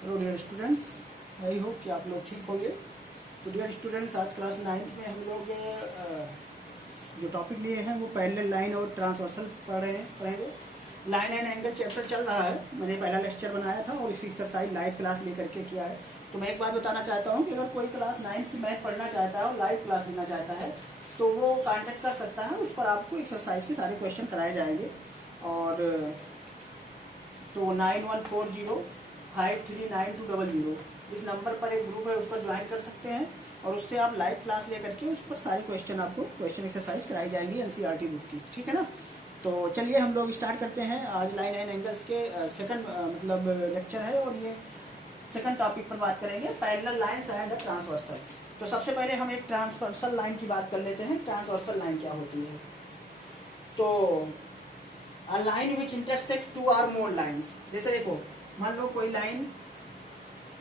Hello dear students, I hope कि आप लोग ठीक होंगे। तो डियर स्टूडेंट्स, आज क्लास 9th में हम लोग जो टॉपिक लिए हैं वो पैरेलल लाइन और ट्रांसवर्सल पढ़ेंगे। लाइन एंड एंगल चैप्टर चल रहा है। मैंने पहला लेक्चर बनाया था और इसी एक्सरसाइज लाइव क्लास लेकर के किया है। तो मैं एक बात बताना चाहता हूँ कि अगर कोई क्लास 9th की मैथ पढ़ना चाहता है और लाइव क्लास लेना चाहता है तो वो कॉन्टेक्ट कर सकता है। उस पर आपको एक्सरसाइज के सारे क्वेश्चन कराए जाएंगे। और तो 9140539200 इस नंबर पर एक ग्रुप है, उस पर ज्वाइन कर सकते हैं और उससे आप लाइव क्लास लेकर के उस पर सारी क्वेश्चन आपको क्वेश्चन एक्सरसाइज कराई जाएंगी एनसीईआरटी बुक की। ठीक है ना। तो चलिए हम लोग स्टार्ट करते हैं। आज लाइन एंड एंगल्स के सेकंड मतलब लेक्चर है और ये सेकंड टॉपिक पर बात करेंगे, पैरेलल लाइंस एंड ट्रांसवर्सल। तो सबसे पहले हम एक ट्रांसवर्सल लाइन की बात कर लेते हैं। ट्रांसवर्सल लाइन क्या होती है? तो A line which intersect two or more lines। जैसे देखो, मान लो कोई लाइन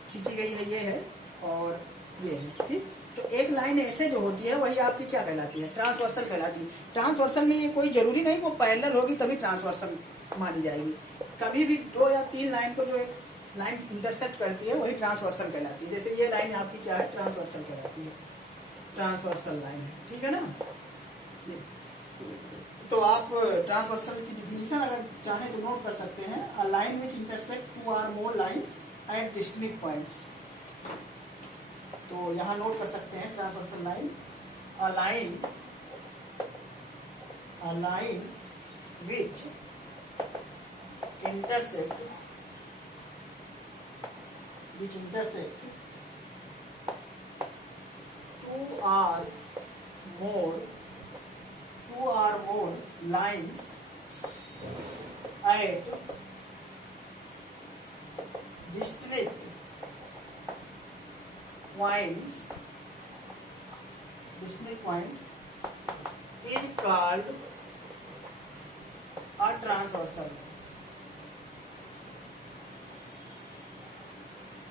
खींची गई है, ये है और ये है, ठीक। तो एक लाइन ऐसे जो होती है वही आपकी क्या कहलाती है? ट्रांसवर्सल कहलाती है। ट्रांसवर्सल में ये कोई जरूरी नहीं वो पैरेलल होगी तभी ट्रांसवर्सल मानी जाएगी। कभी भी 2 या 3 लाइन को जो एक लाइन इंटरसेक्ट करती है वही ट्रांसवर्सल कहलाती है। जैसे ये लाइन आपकी क्या है? ट्रांसवर्सल कहलाती है, ट्रांसवर्सल लाइन है। ठीक है ना। तो आप ट्रांसवर्सल की डिफिनीशन अगर चाहें तो नोट कर सकते हैं। A line which intersect two or more lines at distinct points. तो यहाँ नोट कर सकते हैं transversal line, a line which intersect two or more lines at distinct points is called a transversal.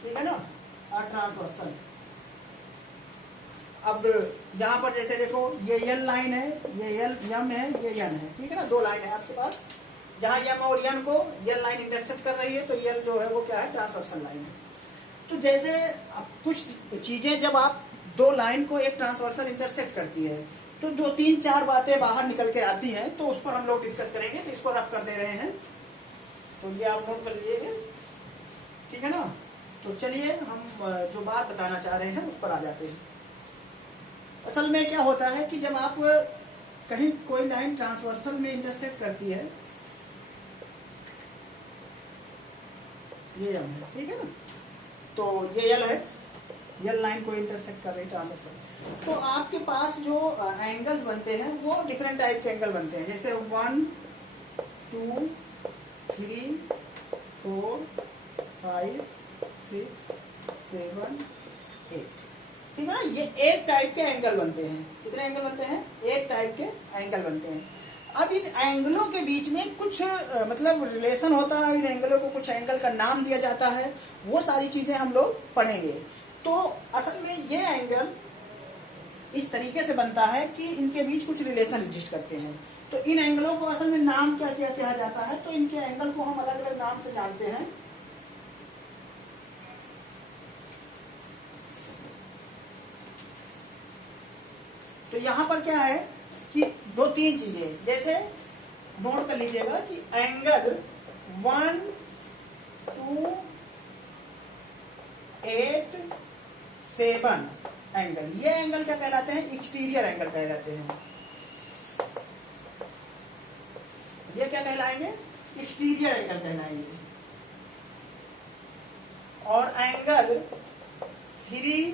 ठीक है ना, a ट्रांसवर्सल। अब यहाँ पर जैसे देखो, ये एल लाइन है, ये एल यम है, ये एन है। ठीक है ना, 2 लाइन है आपके पास। जहाँ यम और एन को एल लाइन इंटरसेक्ट कर रही है तो एल जो है वो क्या है? ट्रांसवर्सल लाइन है। तो जैसे अब कुछ चीजें जब आप 2 लाइन को एक ट्रांसवर्सल इंटरसेक्ट करती है तो 2, 3, 4 बातें बाहर निकल के आती हैं। तो उस पर हम लोग डिस्कस करेंगे। तो इसको रफ कर दे रहे हैं, तो ये आप नोट कर लीजिएगा। ठीक है ना। तो चलिए हम जो बात बताना चाह रहे हैं उस पर आ जाते हैं। असल में क्या होता है कि जब आप कहीं कोई लाइन ट्रांसवर्सल में इंटरसेक्ट करती है, ये एम है, ठीक है ना। तो ये एल है, एल लाइन को इंटरसेक्ट कर रही है ट्रांसवर्सल। तो आपके पास जो एंगल्स बनते हैं वो डिफरेंट टाइप के एंगल बनते हैं। जैसे 1 2 3 4 5 6 7 8। ठीक है ना। ये 8 टाइप के एंगल बनते हैं। कितने एंगल बनते हैं? 8 टाइप के एंगल बनते हैं। अब इन एंगलों के बीच में कुछ मतलब रिलेशन होता है। इन एंगलों को कुछ एंगल का नाम दिया जाता है। वो सारी चीजें हम लोग पढ़ेंगे। तो असल में ये एंगल इस तरीके से बनता है कि इनके बीच कुछ रिलेशन एग्जिस्ट करते हैं। तो इन एंगलों को असल में नाम क्या क्या कहा जाता है? तो इनके एंगल को हम अलग अलग नाम से जानते हैं। तो यहां पर क्या है कि 2-3 चीजें, जैसे नोट कर लीजिएगा कि एंगल 1 2 8 7 एंगल, ये एंगल क्या कहलाते हैं? एक्सटीरियर एंगल कहलाते हैं। ये क्या कहलाएंगे? एक्सटीरियर एंगल कहलाएंगे। और एंगल 3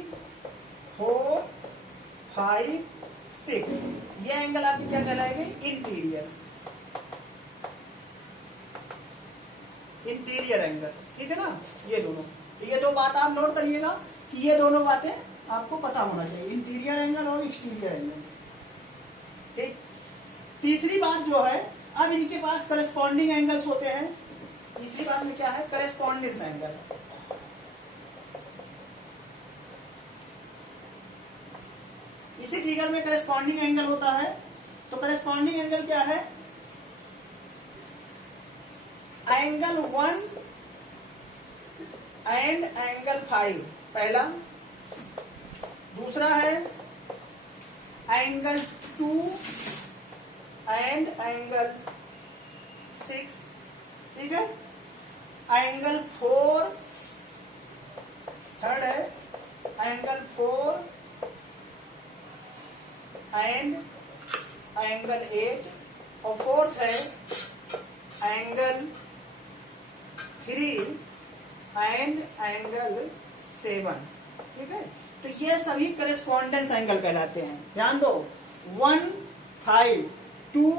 4 5 6 ये एंगल आपके क्या कहलाएंगे? Interior angle. ठीक है ना। ये दोनों, तो ये 2 बात आप नोट करिएगा कि ये दोनों बातें आपको पता होना चाहिए, इंटीरियर एंगल और एक्सटीरियर एंगल। ठीक। तीसरी बात जो है, अब इनके पास करस्पॉन्डिंग एंगल्स होते हैं। तीसरी बात में क्या है? Correspondence angle. इसी फिगर में करस्पॉन्डिंग एंगल होता है। तो करस्पॉन्डिंग एंगल क्या है? एंगल 1 एंड एंगल 5 पहला, दूसरा है एंगल 2 एंड एंगल 6, ठीक है। एंगल 4 थर्ड है, एंगल 4 एंड एंगल 8, और फोर्थ है एंगल 3 एंड एंगल 7, ठीक है। तो ये सभी करेस्पॉन्डेंस एंगल कहलाते हैं। ध्यान दो, 1, 5, 2,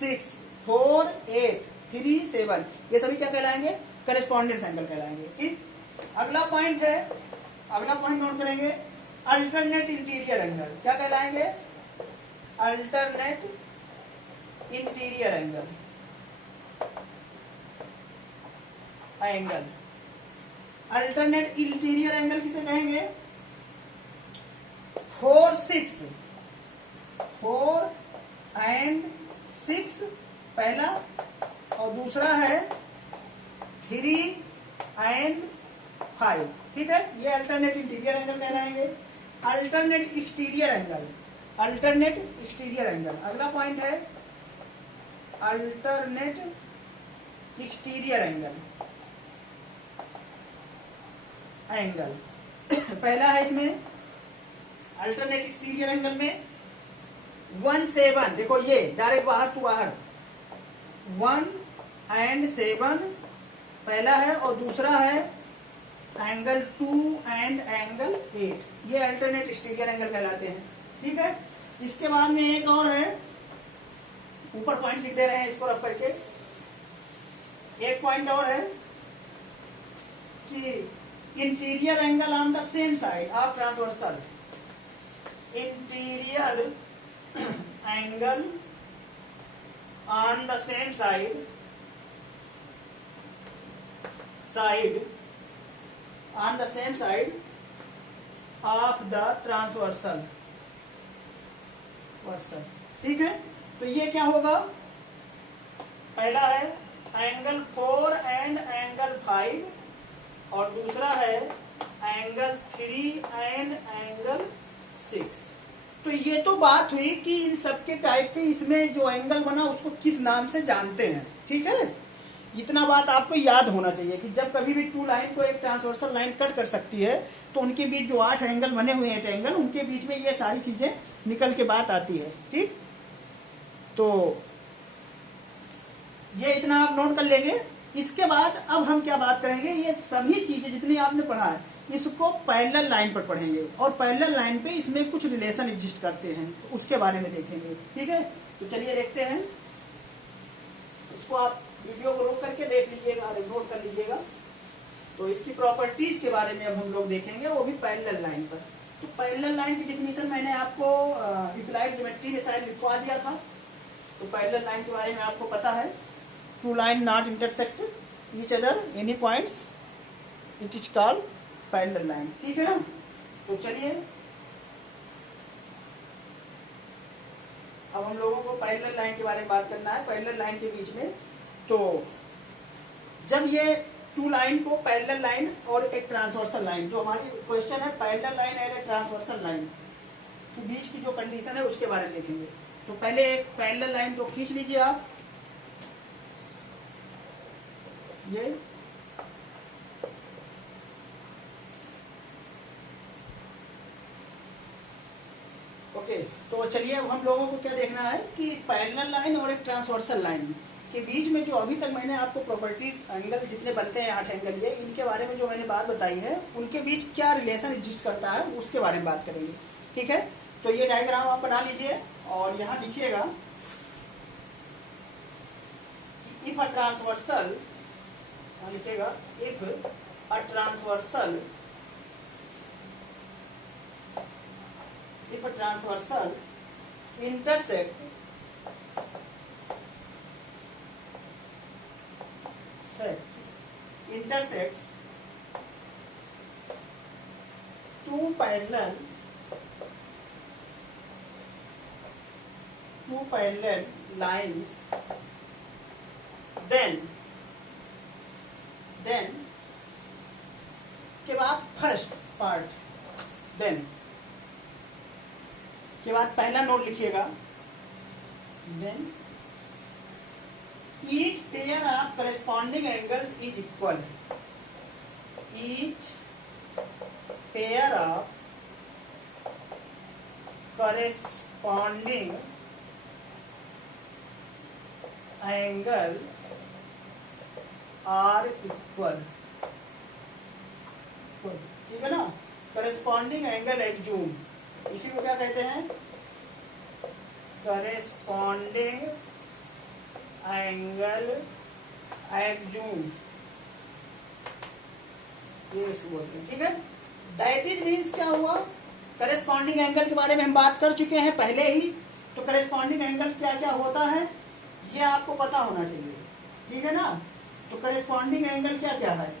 6, 4, 8, 3, 7, ये सभी क्या कहलाएंगे? करेस्पॉन्डेंस एंगल कहलाएंगे, ठीक। अगला पॉइंट है, अगला पॉइंट नोट करेंगे, अल्टरनेट इंटीरियर एंगल क्या कहलाएंगे? Alternate interior angle, alternate interior angle किसे कहेंगे? 4, 6, 4 एंड 6 पहला, और दूसरा है 3 एंड 5, ठीक है। ये अल्टरनेट इंटीरियर एंगल कहलाएंगे। Alternate exterior angle, alternate exterior angle अगला पॉइंट है, अल्टरनेट एक्सटीरियर एंगल, पहला है इसमें अल्टरनेट एक्सटीरियर एंगल में 1, 7, देखो ये डायरेक्ट बाहर टू बाहर, 1 एंड 7 पहला है, और दूसरा है एंगल 2 एंड एंगल 8, ये अल्टरनेट एक्सटीरियर एंगल कहलाते हैं, ठीक है। इसके बाद में एक और है, ऊपर पॉइंट लिख दे रहे हैं इसको रख करके, एक पॉइंट और है कि interior angle on the same side of transversal, interior angle on the same side on the same side of the transversal, ठीक है। तो ये क्या होगा? पहला है एंगल 4 एंड एंगल 5, और दूसरा है एंगल 3 एंड एंगल 6। तो ये तो बात हुई कि इन सबके टाइप के इसमें जो एंगल बना उसको किस नाम से जानते हैं, ठीक है। इतना बात आपको याद होना चाहिए कि जब कभी भी टू लाइन को एक ट्रांसवर्सल लाइन कट कर सकती है तो उनके बीच जो 8 एंगल बने हुए हैं ट्रायंगल, उनके बीच में ये सारी चीजें निकल के बात आती है, ठीक। तो ये इतना आप नोट कर लेंगे। इसके बाद अब हम क्या बात करेंगे, ये सभी चीजें जितनी आपने पढ़ा है इसको पैरेलल लाइन पर पढ़ेंगे, और पैरेलल लाइन पे इसमें कुछ रिलेशन एग्जिस्ट करते हैं, उसके बारे में देखेंगे, ठीक है। तो चलिए देखते हैं, इसको आप वीडियो को रोक करके देख लीजिएगा और नोट कर लीजिएगा। तो इसकी प्रॉपर्टीज के बारे में अब हम लोग देखेंगे, वो भी पैरेलल लाइन पर। तो पैरेलल लाइन की डेफिनेशन मैंने आपको इम्प्लाइड ज्योमेट्री में शायद लिखवा दिया था। तो पैरेलल लाइन के बारे में आपको पता है, two line not intersect each other any points, it is called parallel line, ठीक है ना। तो चलिए अब हम लोगों को पैरेलल लाइन के बारे में बात करना है। पैरेलल लाइन के बीच में, तो जब ये टू लाइन को पैरेलल लाइन और एक ट्रांसवर्सल लाइन, जो हमारी क्वेश्चन है पैरेलल लाइन और एक ट्रांसवर्सल लाइन के बीच की जो कंडीशन है उसके बारे में देखेंगे। तो पहले एक पैरेलल लाइन को खींच लीजिए आप, ये ओके। तो चलिए अब हम लोगों को क्या देखना है कि पैरेलल लाइन और एक ट्रांसवर्सल लाइन के बीच में जो अभी तक मैंने आपको प्रॉपर्टीज एंगल जितने बनते हैं 8 एंगल, ये इनके बारे में जो मैंने बात बताई है उनके बीच क्या रिलेशन एग्जिस्ट करता है उसके बारे में बात करेंगे, ठीक है। तो ये डायग्राम आप बना लीजिए और यहाँ लिखिएगा इफ अ ट्रांसवर्सल, लिखिएगा if a transversal, if a transversal intersects two parallel lines, then के बाद फर्स्ट पार्ट, देन के बाद पहला नोट लिखिएगा, then each pair of corresponding angles is equal, each pair of corresponding angle are equal, ठीक है ना। करेस्पॉन्डिंग एंगल एग्जूम, इसी को क्या कहते हैं, करेस्पॉन्डिंग एंगल एग्जूम, ये इसको बोलते हैं, ठीक है। दैट इज मीन्स क्या हुआ, करेस्पॉन्डिंग एंगल के बारे में हम बात कर चुके हैं पहले ही, तो करेस्पॉन्डिंग एंगल क्या क्या होता है ये आपको पता होना चाहिए, ठीक है ना। तो करेस्पॉन्डिंग एंगल क्या क्या है,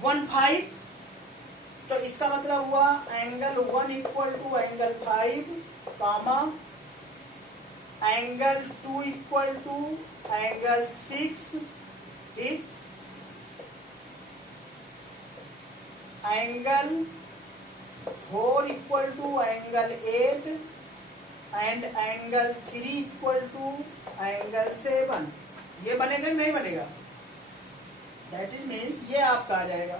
1/5, तो इसका मतलब हुआ angle 1 equal to angle 5, comma angle 2 equal to angle 6, ठीक, angle 4 equal to angle 8 and angle 3 equal to angle 7, ये बनेगा कि नहीं बनेगा, दैट इज मीन्स ये आपका आ जाएगा,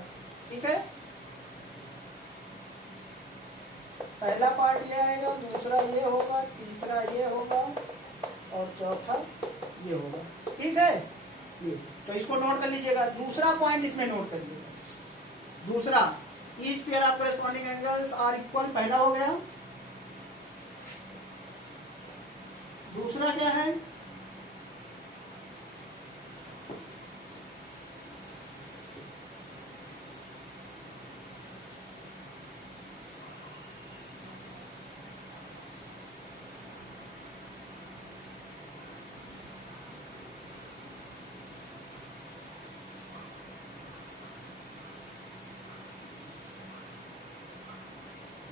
ठीक है। पहला पार्ट ये आएगा, दूसरा ये होगा, तीसरा ये होगा और चौथा ये होगा, ठीक है। ये तो इसको नोट कर लीजिएगा, दूसरा पॉइंट इसमें नोट कर लीजिएगा, दूसरा each pair of corresponding angles are equal, पहला हो गया। दूसरा क्या है,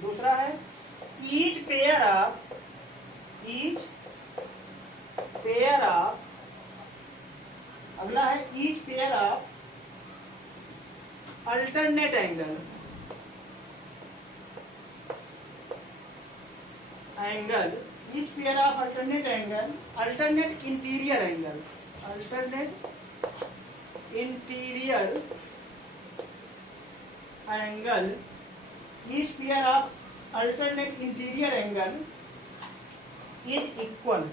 दूसरा है ईच पेयर ऑफ, अगला है each pair of alternate angle, each pair of alternate angle, alternate interior angle, alternate interior angle, each pair of alternate interior angle is equal,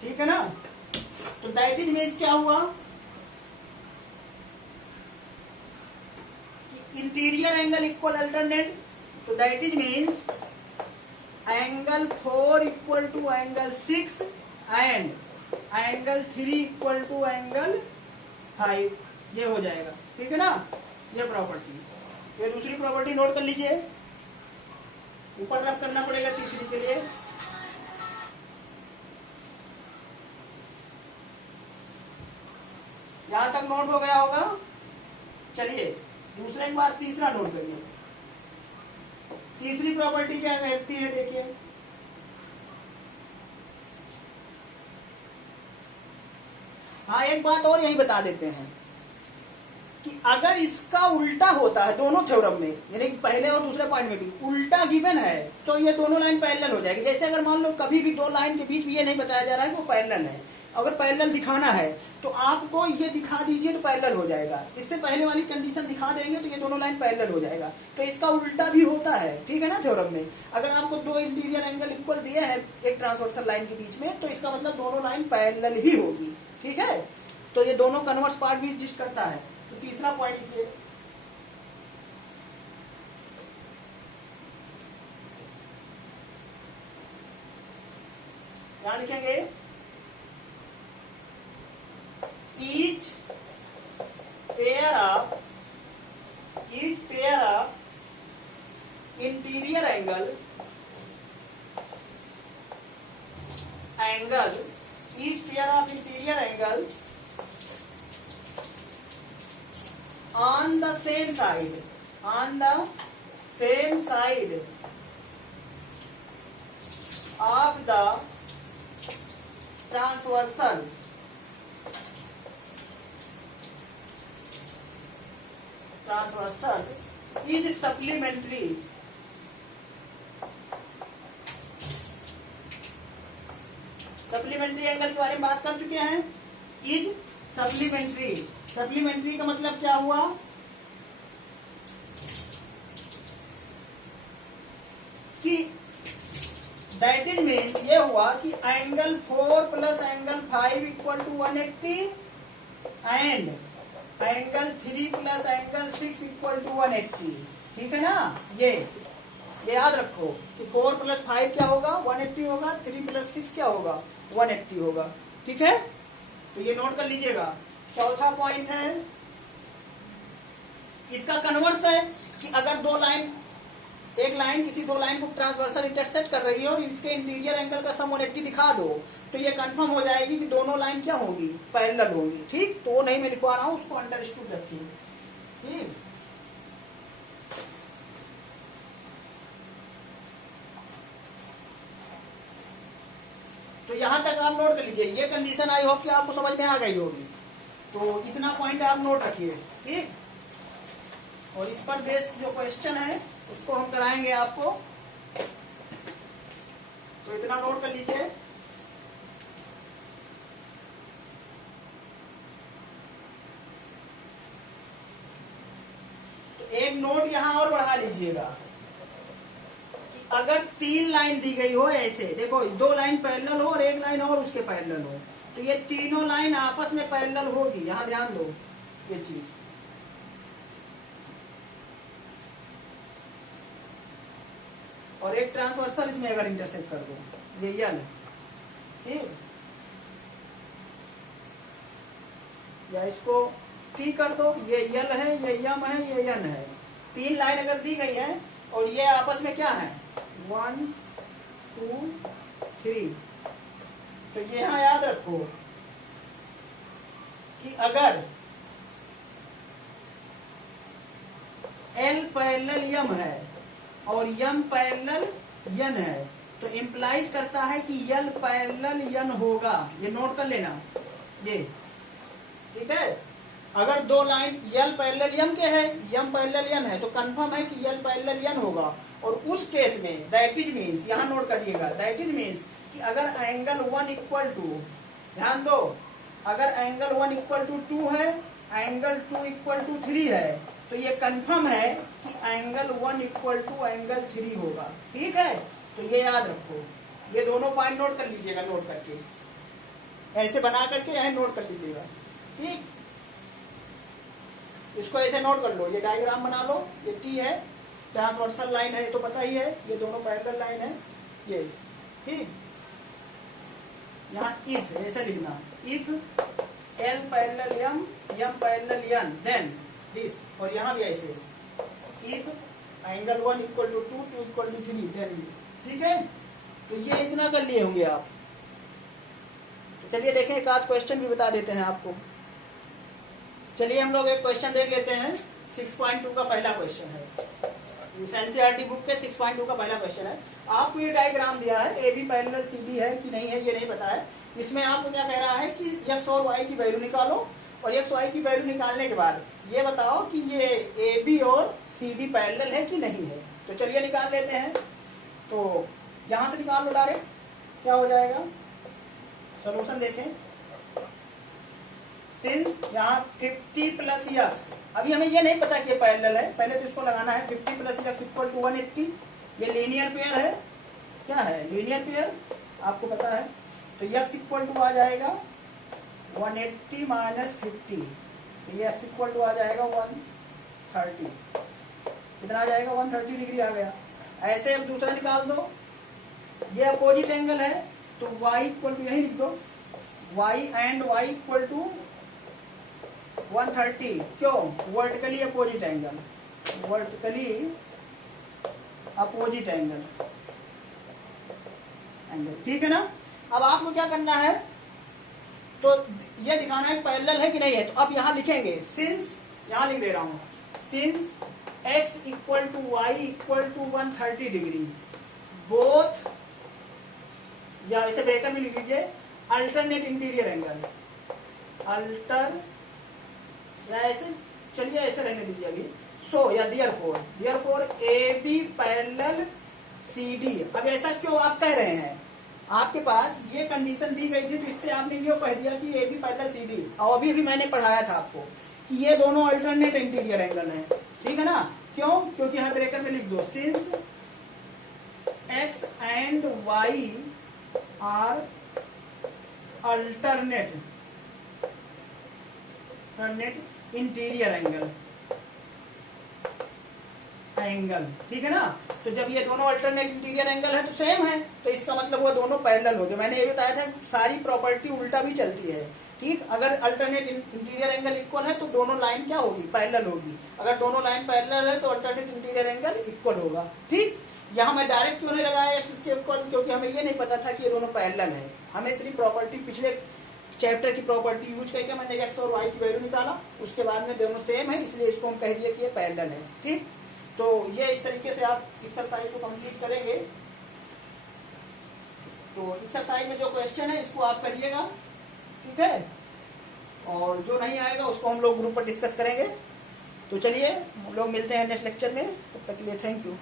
ठीक है ना। तो दैट इज मीन्स क्या हुआ कि इंटीरियर एंगल इक्वल अल्टरनेट, तो that is means angle 4 equal to angle 6 and angle 3 equal to angle 5, ये हो जाएगा, ठीक है ना। ये प्रॉपर्टी, ये दूसरी प्रॉपर्टी नोट कर लीजिए, ऊपर रफ करना पड़ेगा तीसरी के लिए। यहां तक नोट हो गया होगा, चलिए दूसरे के बाद तीसरा नोट करिए। तीसरी प्रॉपर्टी क्या कहती है, देखिए हाँ, एक बात और यही बता देते हैं कि अगर इसका उल्टा होता है दोनों थ्योरम में, यानी कि पहले और दूसरे पॉइंट में भी उल्टा गिवन है, तो ये दोनों लाइन पैरेलल हो जाएगी। जैसे अगर मान लो कभी भी दो लाइन के बीच में ये नहीं बताया जा रहा है कि वो पैरेलल है, अगर पैरेलल दिखाना है तो आपको ये दिखा दीजिए तो पैरेलल हो जाएगा, इससे पहले वाली कंडीशन दिखा देंगे तो ये दोनों लाइन पैरेलल हो जाएगा। तो इसका उल्टा भी होता है, ठीक है ना। थ्योरम में अगर आपको दो इंटीरियर एंगल इक्वल दिए हैं एक ट्रांसवर्सल लाइन के बीच में, तो इसका मतलब दोनों लाइन पैरेलल ही होगी, ठीक है। तो ये दोनों कन्वर्स पार्ट भी एग्जिस्ट करता है। तो तीसरा पॉइंट लिखिए, क्या लिखेंगे, each pair of interior angle each pair of interior angles on the same side of the transversal is supplementary angle के बारे में बात कर चुके हैं। इज सप्लीमेंट्री का मतलब क्या हुआ कि दैट इज मीन्स ये हुआ कि angle 4 plus angle 5 equal to 180 and angle 3 plus angle 6 equal to 180। ठीक है ना, ये याद रखो कि 4 प्लस 5 क्या होगा 180 होगा, 3 प्लस 6 क्या होगा 180 होगा। ठीक है, तो ये नोट कर लीजिएगा। चौथा पॉइंट है इसका कन्वर्स है कि अगर एक लाइन किसी दो लाइन को ट्रांसवर्सल इंटरसेक्ट कर रही है और इसके इंटीरियर एंगल का सम 180 दिखा दो तो ये कंफर्म हो जाएगी कि दोनों लाइन क्या होंगी, पैरेलल होंगी। ठीक, तो वो नहीं मैं लिखवा रहा हूं, उसको अंडरस्टूड रखिए। ठीक, तो यहां तक आप नोट कर लीजिए। ये कंडीशन आई होप कि आपको समझ में आ गई होगी। तो इतना पॉइंट आप नोट रखिए। ठीक, और इस पर बेस्ड जो क्वेश्चन है उसको हम कराएंगे आपको, तो इतना नोट कर लीजिए। तो एक नोट यहां और बढ़ा लीजिएगा कि अगर 3 लाइन दी गई हो ऐसे, देखो 2 लाइन पैरेलल हो और 1 लाइन और उसके पैरेलल हो, तो ये तीनों लाइन आपस में पैरेलल होगी। यहां ध्यान दो ये चीज। और एक ट्रांसवर्सल इसमें अगर इंटरसेक्ट कर दो, ये यल, ठीक, या इसको टी कर दो, ये यल है, ये यम है, ये यन है। 3 लाइन अगर दी गई है और ये आपस में क्या है 1 2 3, तो ये यहां याद रखो कि अगर एल पैरेलल यम है और यम पैरेलल यन है तो इंप्लाइज करता है कि यल पैरेलल यन होगा। ये नोट कर लेना ये। ठीक है, अगर 2 लाइन यल पैरेलल यम के है, यम पैरेलल यन है, तो कंफर्म है कि यल पैरेलल यन होगा। और उस केस में दैट इज मीन्स, यहां नोट करिएगा, दैट इज मीन्स कि अगर एंगल 1 इक्वल टू, ध्यान दो, अगर एंगल 1 इक्वल टू 2 है, एंगल 2 इक्वल टू 3 है, तो ये कंफर्म है कि एंगल 1 इक्वल टू एंगल 3 होगा। ठीक है, तो ये याद रखो। ये दोनों पॉइंट नोट कर लीजिएगा, नोट करके ऐसे बना करके यहां नोट कर लीजिएगा। ठीक, इसको ऐसे नोट कर लो, ये डायग्राम बना लो। ये टी है, ट्रांसवर्सल लाइन है, ये तो पता ही है, ये दोनों पैरेलल लाइन है ये। ठीक, यहाँ इफ ऐसे लिखना, if L parallel M, M parallel N, then this. और यहाँ भी ऐसे, if angle 1 equal to 2, 2 equal to 3, then. ठीक है, तो ये इतना कर लिए होंगे आप। तो चलिए देखें, एक आध क्वेश्चन भी बता देते हैं आपको। चलिए हम लोग एक क्वेश्चन देख लेते हैं। 6.2 का पहला क्वेश्चन है, इस एनसीईआरटी बुक के 6.2 का पहला क्वेश्चन है। आपको ये डायग्राम दिया है, A B parallel C B है कि नहीं है ये नहीं पता है। इसमें आपको क्या कह रहा है कि एक्स और वाई की वैल्यू निकालो, और एक्स वाई की वैल्यू निकालने के बाद ये बताओ कि ये ए बी और सी डी पैरेलल है कि नहीं है। तो चलिए निकाल लेते हैं। तो यहां से निकाल लो डायरेक्ट, क्या हो जाएगा, सोल्यूशन देखें। सिंस यहाँ 50 प्लस एक्स, अभी हमें ये नहीं पता कि ये पैरेलल है, पहले तो इसको लगाना है। 50 प्लस एक्स इक्वल टू 180, ये लीनियर पेयर है। क्या है, लीनियर पेयर, आपको पता है। तो एक्स इक्वल टू आ जाएगा 180 माइनस 50, तो ये एक्स इक्वल टू आ जाएगा 130। कितना आ जाएगा 130 डिग्री आ गया। ऐसे अब दूसरा निकाल दो, ये अपोजिट एंगल है तो y इक्वल टू यही लिख दो, y and y equal to 130। क्यों, vertically opposite angle, vertically opposite angle. ठीक है ना। अब आपको क्या करना है, तो ये दिखाना है पैरेलल है कि नहीं है। तो अब यहां लिखेंगे सिंस, यहां लिख दे रहा हूं, since x equal to Y equal to 130 degree, both या ऐसे ब्रैकेट में लिख लीजिए अल्टरनेट इंटीरियर एंगल, अल्टर, या ऐसे, चलिए ऐसे रहने दीजिए अभी। सो या therefore A B parallel C D. अब ऐसा क्यों आप कह रहे हैं, आपके पास ये कंडीशन दी गई थी तो इससे आपने ये कह दिया कि A B parallel C D. और अभी मैंने पढ़ाया था आपको कि ये दोनों अल्टरनेट इंटीरियर एंगल हैं, ठीक है ना। क्यों? क्योंकि यहाँ ब्रैकेट में लिख दो since X and Y are alternate interior angle, ठीक है ना। तो जब ये दोनों अल्टरनेट इंटीरियर एंगल है तो सेम है, तो इसका मतलब वो दोनों पैरेलल हो गए। मैंने ये बताया था सारी प्रॉपर्टी उल्टा भी चलती है, ठीक। अगर अल्टरनेट इंटीरियर एंगल इक्वल है तो दोनों लाइन क्या होगी, पैरेलल होगी। अगर दोनों लाइन पैरेलल है तो अल्टरनेट इंटीरियर एंगल इक्वल होगा, ठीक। यहाँ मैं डायरेक्ट क्यों नहीं लगाया एक्स के इक्वल, क्योंकि हमें ये नहीं पता था कि ये दोनों पैरेलल है। हमें सिर्फ प्रॉपर्टी पिछले चैप्टर की प्रॉपर्टी यूज करके मैंने एक्स और वाई की वैल्यू निकाला, उसके बाद में दोनों सेम है इसलिए इसको हम कह दिए कि ये पैरेलल है, ठीक। तो ये इस तरीके से आप एक्सरसाइज को कंप्लीट करेंगे। तो एक्सरसाइज में जो क्वेश्चन है इसको आप करिएगा, ठीक है। और जो नहीं आएगा उसको हम लोग ग्रुप पर डिस्कस करेंगे। तो चलिए हम लोग मिलते हैं नेक्स्ट लेक्चर में, तब तक के लिए थैंक यू।